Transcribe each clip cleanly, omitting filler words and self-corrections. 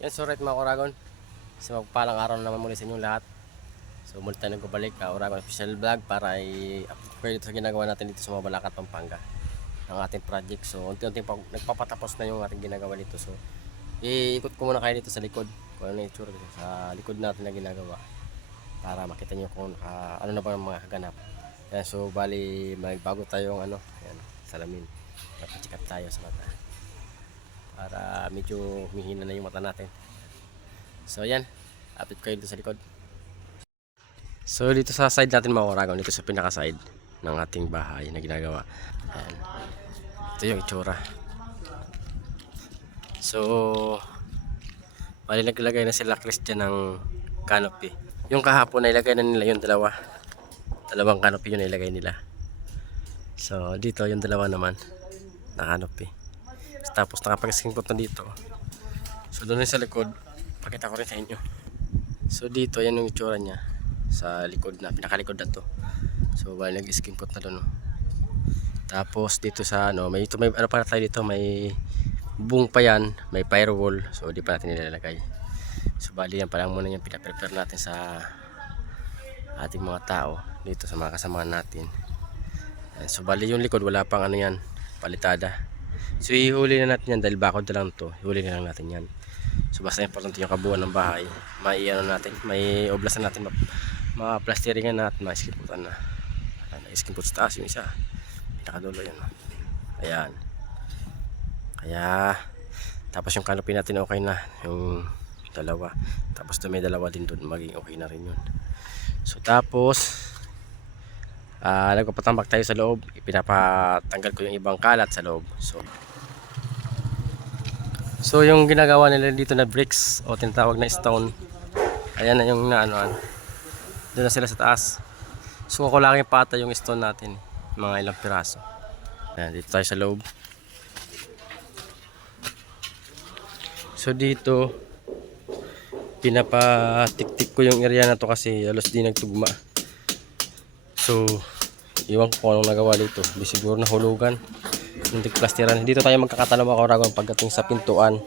Yan, so right mga Oragon. So magpalang araw na naman muli sa inyong lahat. So muli tayo nagbabalik Oragon official vlog para i-upgrade dito sa ginagawa natin dito sa Mabalacat, Pampanga, ang ating project. So unti-unti nagpapatapos na yung ating ginagawa dito. So iikot ko muna kayo dito sa likod kung ano yung itsura dito sa likod natin na ginagawa para makita nyo kung ano na ba ang mga kaganap. Yan, so bali magbago tayong yan, salamin. Napacheck up tayo sa mata para medyo humihina na yung mata natin. So yan, update kayo dito sa likod. So dito sa side natin mga Oragon, dito sa pinaka side ng ating bahay na ginagawa. Ayan. Ito yung itsura. So bali naglagay na sila Christian ng canopy. Yung kahapon na ilagay na nila yung dalawang canopy yun na ilagay nila. So dito yung dalawa naman na canopy. Tapos nakapag-singkot na dito. So doon sa likod, pakita ko rin sa inyo. So dito yan yung itsura niya sa likod na, pinakalikod na to. So bali nag-singkot na doon. Tapos dito sa may ano para tayo dito, may bung pa yan, may firewall. So di pa natin nilalagay. So bali yan pa lang muna yung pinaprepare natin sa ating mga tao dito sa mga kasamahan natin. So bali yung likod wala pang yan, palitada. So ihuli na natin yan dahil bakod na lang to. Ihuli na lang natin yan. So basta importante yung kabuuan ng bahay. Natin, may oblas na natin, ma-plasteringan natin, ma-skimputan na. Na-skimput sa taas yung isa. Pinakadulo yan. Ayan. Kaya tapos yung canopy natin okay na, yung dalawa. Tapos may dalawa din doon, maging okay na rin yun. So tapos nagpapatambak tayo sa loob. Pinapatanggal ko yung ibang kalat sa loob. So yung ginagawa nila dito na bricks o tinatawag na stone, ayan na yung doon na sila sa taas. So ako lang ipata yung stone natin, mga ilang piraso. Ayan, dito tayo sa loob. So dito pinapatik-tik ko yung area na to kasi halos di nagtugma. So iwan ko kung anong nagawa dito, di siguro nahulugan, hindi plastiran. Dito tayo magkakatalo mga Oragon pagdating sa pintuan.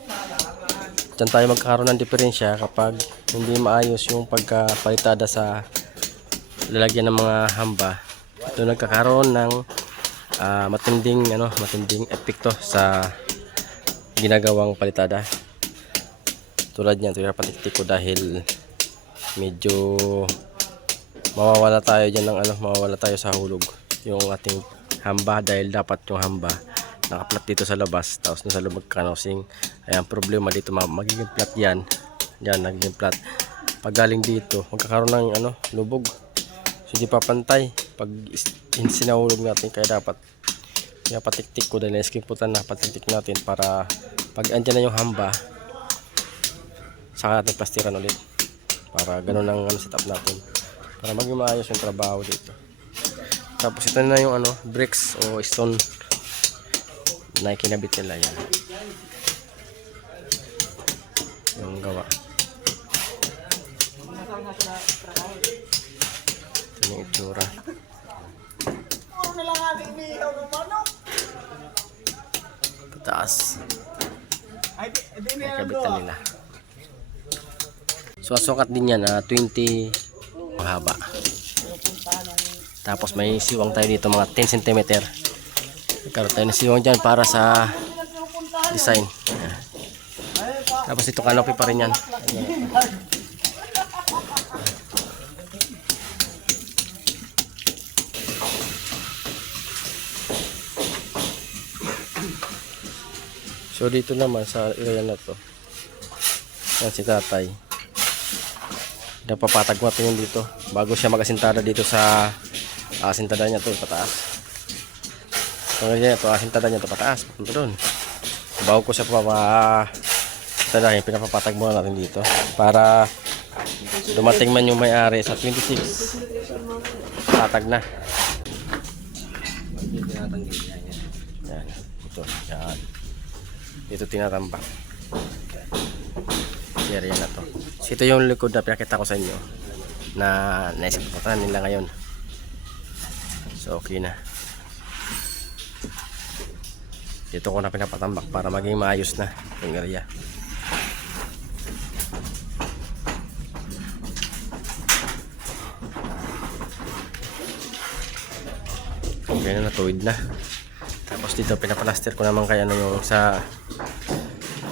Diyan tayo magkakaroon ng diferensya kapag hindi maayos yung pagkapalitada sa lalagyan ng mga hamba. Ito nagkakaroon ng matinding epekto sa ginagawang palitada. Tulad niyan, ito yung patiktik ko dahil medyo mawawala tayo diyan ng mawawala tayo sa hulog yung ating hamba dahil dapat yung hamba nakaplat dito sa labas, tapos nasa loob magkanosing. Ayan, problema dito, magiging flat yan, nagiging flat. Pag galing dito magkakaroon ng lubog, so di pa pantay pag sinahulog natin. Kaya dapat patiktik ko dahil na-skimputan na, patiktik natin para pag andyan na yung hamba saka natin plastiran ulit, para ganun ang setup natin para maging maayos yung trabaho dito. Tapos ito na yung bricks o stone na kinabit nila, yan yung gawa. Ito yung itsura. Pataas ay kabitan nila. So sukat din yan 20 mahaba. Tapos may siwang tayo dito mga 10 cm. Nagkaroon tayo ng siwang dyan para sa design. Tapos ito canopy pa rin yan. So dito naman sa area na to, yan si tatay, napapatag natin yun dito bago siya magasintada dito sa asintada niya to pataas. So ngayon ito asintada niya to pataas punta doon. Bago ko siya pinapapatag muna natin dito para dumating man yung may-ari sa 26 patag na. Yan, ito yan. Dito tinatambak area na to. So ito yung likod na pinakita ko sa inyo na naisiputan nila ngayon. So okay na. Dito ko na pinapatambak para maging maayos na yung area. Okay na, natuwid na. Tapos dito pinapalaster ko naman kaya ano yung sa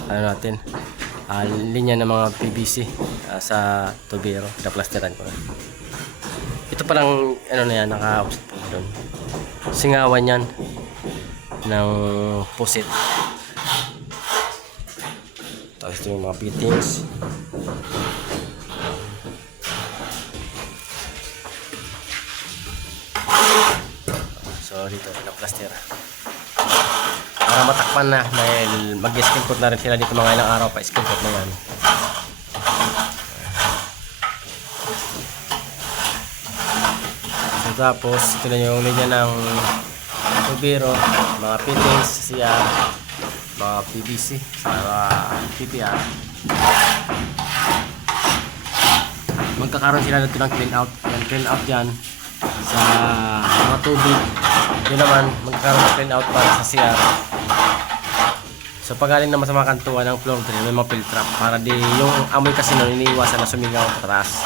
ano natin, linya ng mga PVC sa tubero. Pinaplasteran ko na. Ito palang ano na yan, naka-offset po doon. Singawan yan ng pusit. Tapos ito yung mga fittings. So dito pinaplaster para matakpan na dahil mag-skin coat na rin sila dito mga ilang araw pa. Skin coat na yan. So tapos ito na yung linya ng tubero, mga fittings siya, mga PVC para PPR. Magkakaroon sila dito ng clean out. Yan, clean out yan sa mga tubig. Yun naman magkakaroon ng clean out para sa CR. So pagaling naman sa mga kantuan ng floor drain, may mga filtrap para di yung amoy kasi nun iniiwasan na sumingaw patras.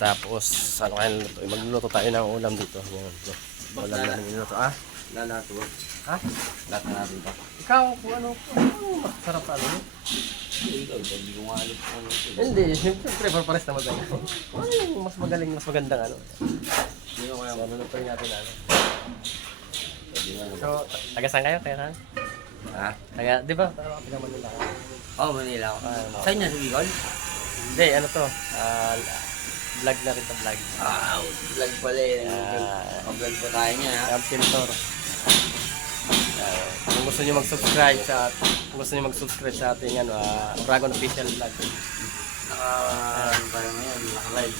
Tapos ano kaya luto? Magluluto tayo ng ulam dito. Yan. Ulam na niluluto. Lalato. Ha? Lahat na natin pa. Ikaw kung ano masarap ano? Ikaw, hindi ko nga alam kung ano ito. Hindi, siyempre pares naman tayo. Ano yung mas magaling, mas magandang ano? Sino kaya So, lulutuin natin ano. pwede nga naman. So, taga saan kayo? Taga saan? Ha? Taga, di ba? Taga kapila Manila. Oo, Manila ako. Ano? Saan yan? Sa Bicol? Hindi, ano to? Vlog na rin to vlog. Vlog pala eh. Vlog pa tayo niya ha. Camp Tintor. Kung gusto niyo mag-subscribe sa ating ano, Dragon Official Vlog. Ano pa naman yan? Naka-live.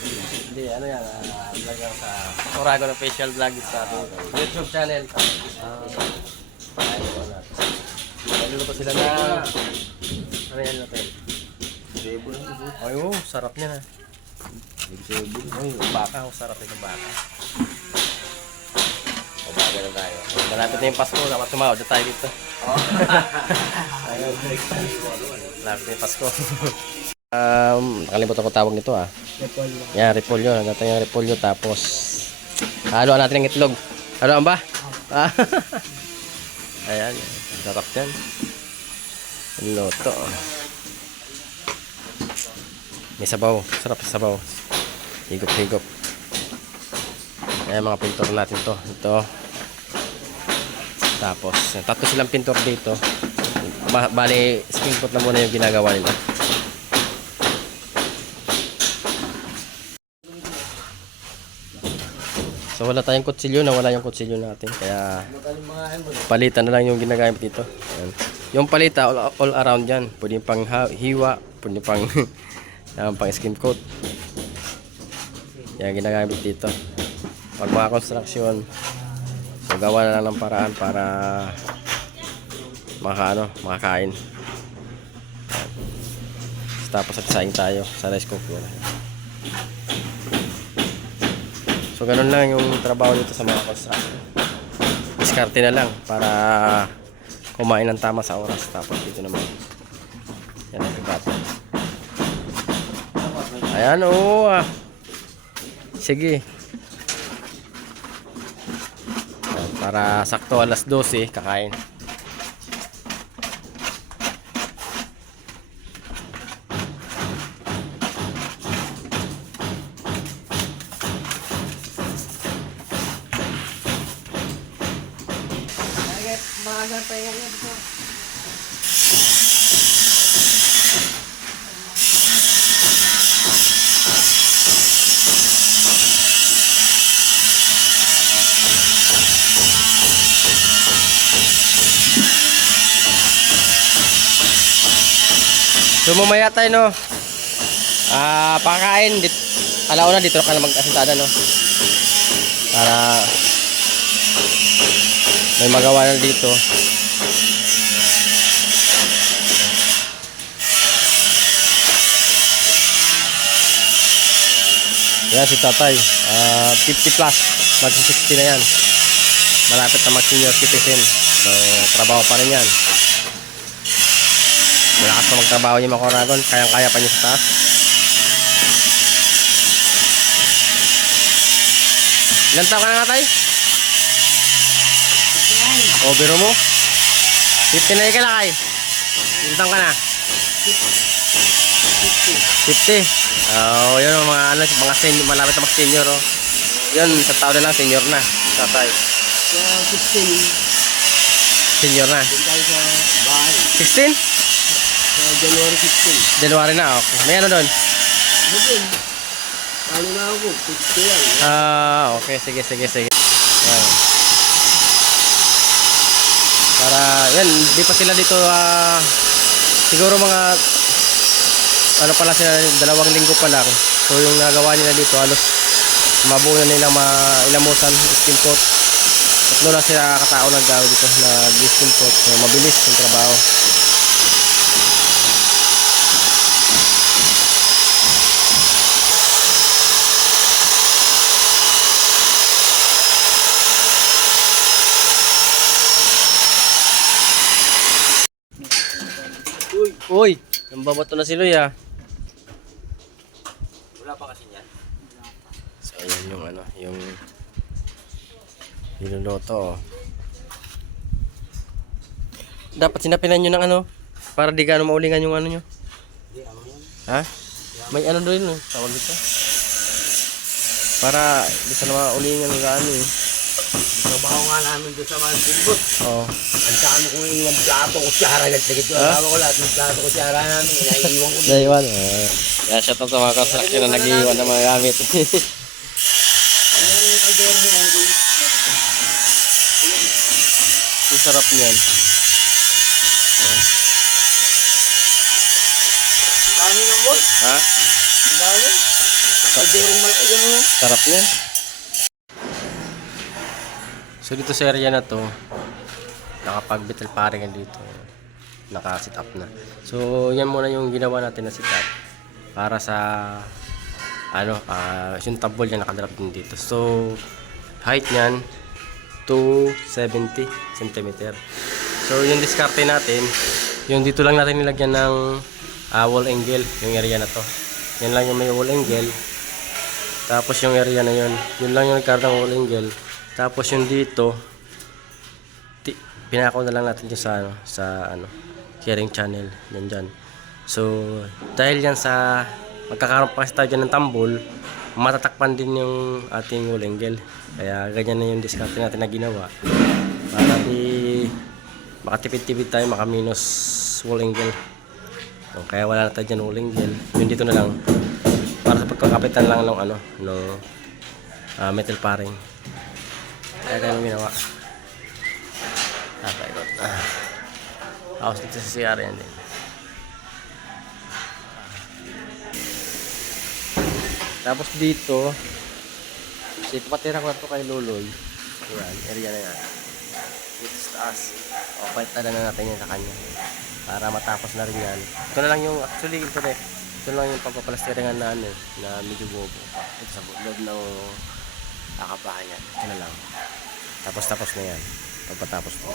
Hindi, ano yan, vlog yan sa Dragon Official Vlog sa ating YouTube channel. Naluluto pa sila na ano yan natin? Sebo lang ito. Ay, sarap niya na. Sebo. Uy, baka, sarap ito baka. Pabaga na tayo. Malapit na yung Pasko, dapat tumawad na tayo dito. Ayun. Malapit na yung Pasko. Nakalimutan ko tawag nito Repolyo. Yan, repolyo. Natin yung repolyo tapos haluan natin ng itlog. Haluan ba? Ayan, sarap yan. Luto. May sabaw. Sarap sa sabaw. Higop-higop. Ayan mga pintor natin to. Ito. Tapos, tatlo silang pintor dito. Bali, skin coat na muna yung ginagawa nila. So wala tayong kutsilyo, nawala yung kutsilyo natin. Kaya palitan na lang yung ginagamit dito. Ayan. Yung palita all around yan. Pwede pang hiwa, pwede pang pang skin coat. Yan ginagamit dito. Pag mga construction, so gawa na lang ng paraan para makakain. Ayan. Tapos nagsaing tayo sa rice cooker. So ganun lang yung trabaho dito sa mga construction. Diskarte na lang para kumain ng tama sa oras. Tapos dito naman yan ang pagkata. Ayan, oo. Sige. Ayan, para sakto alas 12 kakain. Maaga pa yan. So mamaya tayo no. Pakain dit alauna dito ka na mag-asintada no. Para may magawa na dito. Yan si tatay. 50 plus. Mag-60 na yan. Malapit na mag-senior citizen. So, trabaho pa rin yan. Malakas pa magtrabaho yung mga Koragon. Kayang-kaya pa niya sa taas. Ilan taon ka na tatay? O, biro mo? 59 ka na kay? Ilan taon ka na? 50. Oh, yun ang mga ano, mga senior, malapit na mag-senior oh. Yun, sa taon na lang senior na, tatay. Kaya 16. Senior na. Doon tayo sa bahay. 16? Sa January 16. January na, okay. May ano doon? Doon. Ano na ako? 60 yan. Okay, sige. Yan. Para, yan, di pa sila dito, siguro mga, ano pala sila, 2 linggo pa lang. So, yung nagawa nila dito, halos, mabuo na nilang ilamusan, skin coat. Tatlo na sila katao naggawa dito, nag-skin coat. So, mabilis yung trabaho. Uy, ang babato na si Loy ah. Wala pa kasi yan. So ayan yung ano, yung niluluto oh. Dapat sinapinan nyo ng ano, para di gaano maulingan yung ano nyo. Hindi, ako yan. Ha? May ano doon no, tawag dito. Para di sa maulingan yung gaano eh. Trabaho nga namin doon sa mga silbot. Oo. Ang dami kong iwan plato ko siyara. Nagsigit ko. Tama ko lahat ng plato ko siyara namin. Naiiwan ko. Naiwan. Kaya siya itong mga construction na nag-iwan ng mga gamit. Ang sarap niyan. Dami ng boss. Ha? Ang dami. Kalderong malaki yan mo. Sarap niyan. So dito sa area na to, nakapag-metal paring dito. Naka-sit up na. So yan muna yung ginawa natin na sit up para sa ano, yung table niya nakadrop din dito. So height niyan 270 cm. So yung diskarte natin, yung dito lang natin nilagyan ng wall angle, yung area na to. Yan lang yung may wall angle. Tapos yung area na yun lang yung nagkaroon ng wall angle. Tapos yung dito, pinakaw na lang natin yung sa carrying channel, yan dyan. So, dahil yan sa magkakaroon pa kasi tayo dyan ng tambol, matatakpan din yung ating wall angle. Kaya ganyan na yung discard natin na ginawa. Para di makatipid-tipid tayo, makaminus wall angle. So, kaya wala na tayo dyan wall angle. Yun dito na lang. Para sa pagkakapitan lang ng metal paring. Kaya ganun ginawa. Paikot. House dito sa CR yan din. Tapos dito, kasi papatira ko na ito kay Loloy. Ayan, area na yan. Dito sa taas. O, palitan na natin yan sa kanya. Para matapos na rin yan. Ito na lang yung, actually, ito lang yung pagpapalastiringan na na medyo bobo. Ito sa loob ng kakabahan yan. Ito na lang. Tapos na yan. Pagpatapos to.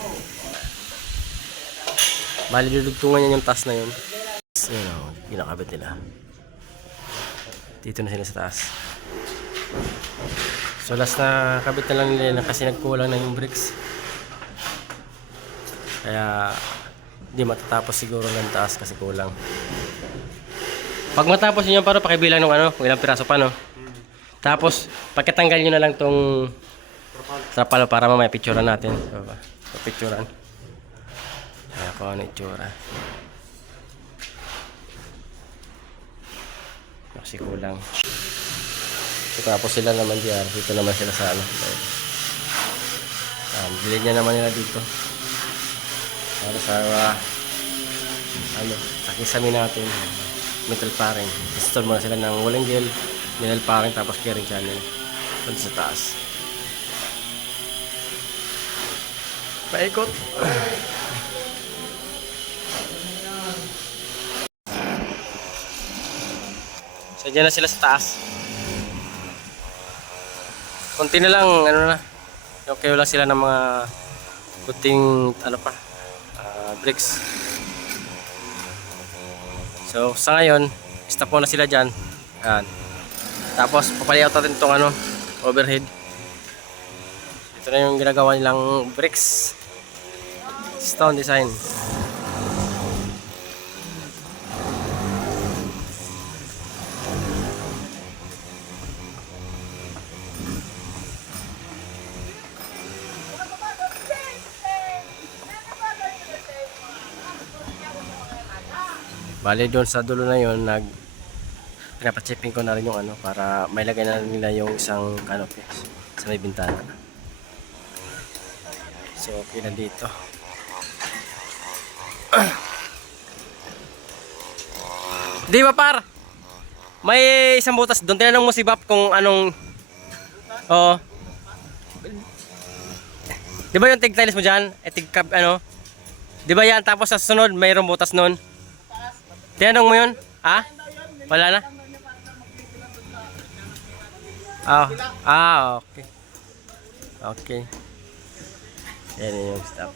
Bali, lulugtungan yan yung taas na yun. Yun o, ginakabit nila. Dito na sila sa taas. So last na kabit na lang nila kasi nagkulang na yung bricks. Kaya hindi matatapos siguro ng taas kasi kulang. Pag matapos nyo para pakibilang ng ilang piraso pa no. Tapos pagkatanggal nyo na lang tong trapal para mamaya picturean natin. So picturean. Kaya kung ano itsura. Kasi kulang. So, tapos sila naman diyan. Dito naman sila sa bilhin niya naman nila dito. Para sa sa kisame natin. Metal paring. Install muna sila ng wall angle, metal paring, tapos carrying channel. Doon sa taas. Paikot. So dyan na sila sa taas. konti na lang, ano na. Okay lang sila ng mga puting, ano pa, bricks. So, sa ngayon, stop muna sila dyan. Yan. Tapos, papalayout natin itong ano, overhead. Ito na yung ginagawa nilang bricks. Stone design. Bale doon sa dulo na yon, pinapachipping ko na rin yung ano para may lagay na nila yung isang canopy sa may bintana. So okay na dito. Di ba par? May isang butas doon. Tinanong mo si Bap kung anong... Oo. Di ba yung tig tiles mo dyan? Tig ano? Di ba yan? Tapos sa sunod mayroong butas nun. Tinanong mo yun? Ha? Wala na? Okay. Okay. Yan yung stop.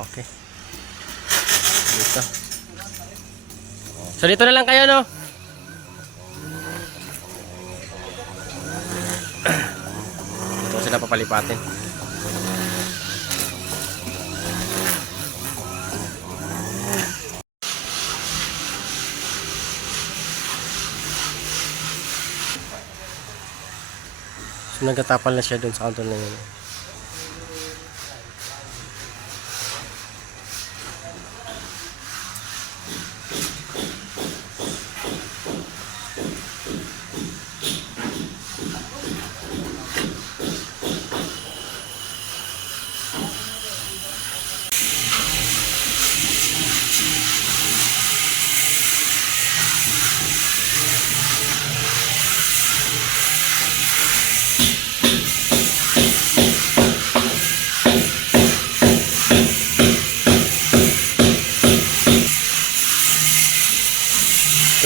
Okay. Dito. So dito na lang kayo, no? Dito sila papalipatin. So nagtatapal na siya dun sa kanto na yun.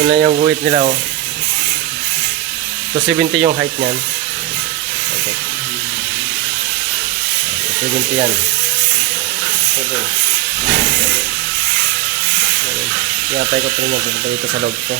Ito na yung guhit nila, oh. 270 yung height niyan. Okay. 270 yan. Okay. Pinapay ko rin yung pupunta dito sa loob ko.